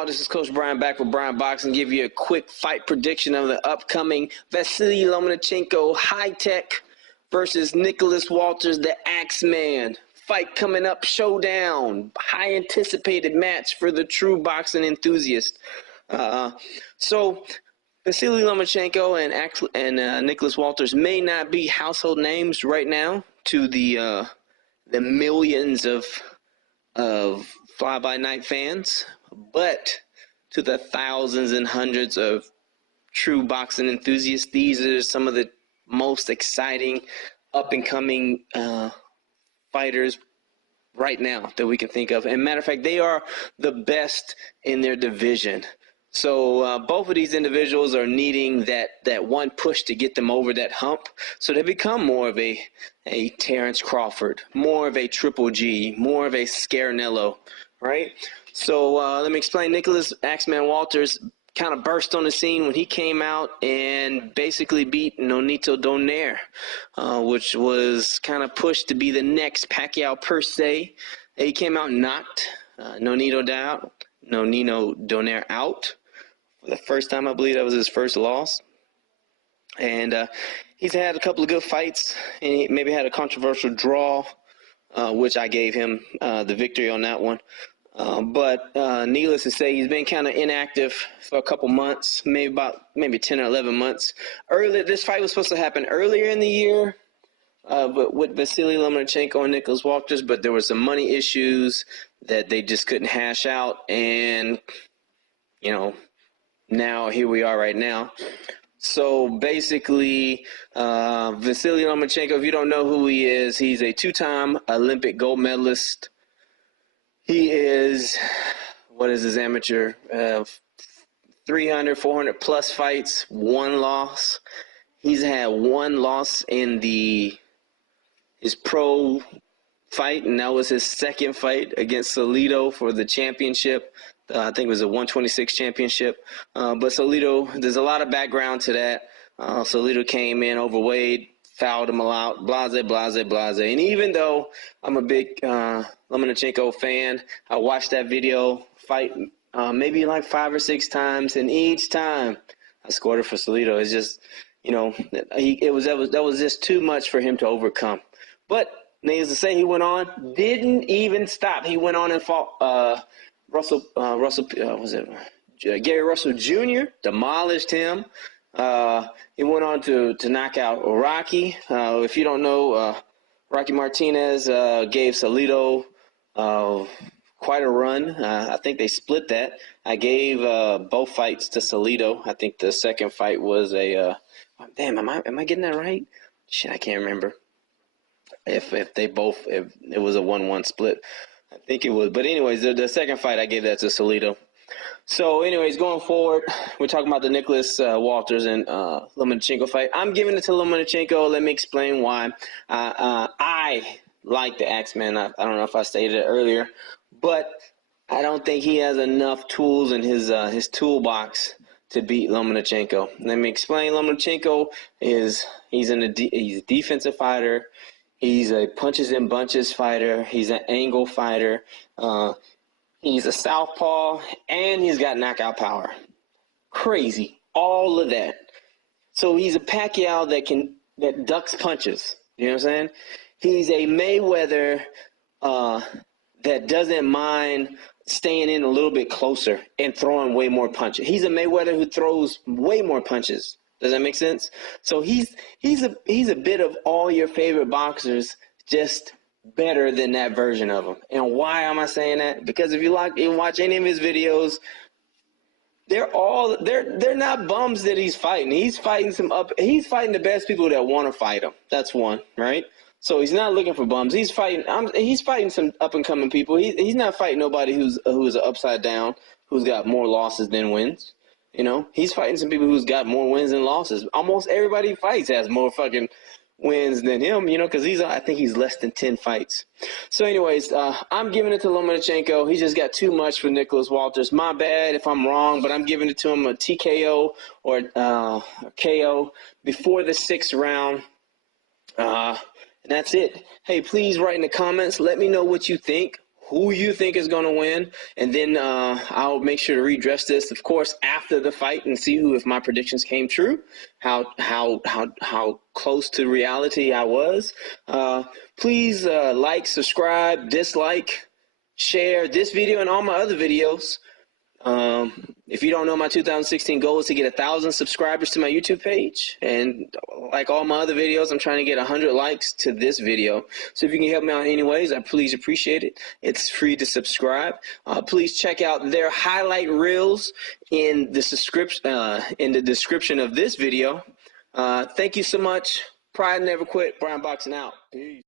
y'all? This is Coach Brian back with Brian Boxing. Give you a quick fight prediction of the upcoming Vasily Lomachenko high-tech versus Nicolas Walters, the Axeman. Fight coming up, showdown, high anticipated match for the true boxing enthusiast. So Vasily Lomachenko and Nicolas Walters may not be household names right now to the millions of fly-by-night fans, but to the thousands and hundreds of true boxing enthusiasts, these are some of the most exciting up-and-coming fighters right now that we can think of. And matter of fact, they are the best in their division. So both of these individuals are needing that one push to get them over that hump, so they become more of a Terrence Crawford, more of a Triple G, more of a Scarinello, right? So let me explain. Nicolas Axeman Walters kind of burst on the scene when he came out and basically beat Nonito Donaire, which was kind of pushed to be the next Pacquiao per se. He came out and knocked Nonito Donaire out. For the first time, I believe that was his first loss. And he's had a couple of good fights, and he maybe had a controversial draw, which I gave him the victory on that one. But needless to say, he's been kind of inactive for a couple months, maybe 10 or 11 months. This fight was supposed to happen earlier in the year, but with Vasily Lomachenko and Nicolas Walters, but there were some money issues that they just couldn't hash out, and now here we are right now. So basically, Vasily Lomachenko, if you don't know who he is, he's a two-time Olympic gold medalist. He is, what is his amateur? 300, 400 plus fights, one loss. He's had one loss in his pro fight, and that was his second fight against Salido for the championship. I think it was a 126 championship. But Salido, there's a lot of background to that. Salido came in overweight, fouled him out, blase. And even though I'm a big Lomachenko fan, I watched that video fight maybe like 5 or 6 times, and each time I scored it for Salido. It's just, that was just too much for him to overcome. But needless to say, he went on, didn't even stop. He went on and fought Gary Russell Jr., demolished him. He went on to knock out Rocky. If you don't know, Rocky Martinez gave Salido quite a run. I think they split that. I gave both fights to Salido. I think the second fight was am I getting that right? Shit, I can't remember. If it was a 1-1 split. I think it was. But anyways, the second fight, I gave that to Salido. So anyways, going forward, we're talking about the Nicolas Walters and Lomachenko fight. I'm giving it to Lomachenko. Let me explain why. I like the Axeman. I don't know if I stated it earlier, but I don't think he has enough tools in his toolbox to beat Lomachenko. Let me explain. Lomachenko he's a defensive fighter. He's a punches and bunches fighter. He's an angle fighter. He's a southpaw, and he's got knockout power. Crazy, all of that. So he's a Pacquiao that ducks punches. You know what I'm saying? He's a Mayweather that doesn't mind staying in a little bit closer and throwing way more punches. He's a Mayweather who throws way more punches. Does that make sense? So he's a bit of all your favorite boxers, just better than that version of him. And why am I saying that? Because if you watch any of his videos, they're not bums that he's fighting. He's fighting the best people that want to fight him. That's one, right? So he's not looking for bums. He's fighting some up and coming people. He's not fighting nobody who's upside down, who's got more losses than wins. He's fighting some people who's got more wins than losses. Almost everybody he fights has more fucking wins than him, because I think he's less than 10 fights. So anyways, I'm giving it to Lomachenko. He just got too much for Nicolas Walters. My bad if I'm wrong, but I'm giving it to him a TKO or a KO before the 6th round. And that's it. Hey, please write in the comments. Let me know what you think. who you think is going to win, and then I'll make sure to redress this, of course, after the fight and see if my predictions came true, how close to reality I was. Please like, subscribe, dislike, share this video and all my other videos. If you don't know, my 2016 goal is to get 1,000 subscribers to my YouTube page, and like all my other videos, I'm trying to get 100 likes to this video. So if you can help me out in any ways, I please appreciate it. It's free to subscribe. Please check out their highlight reels in the description of this video. Thank you so much. Pride never quit. Brian Boxing out. Peace.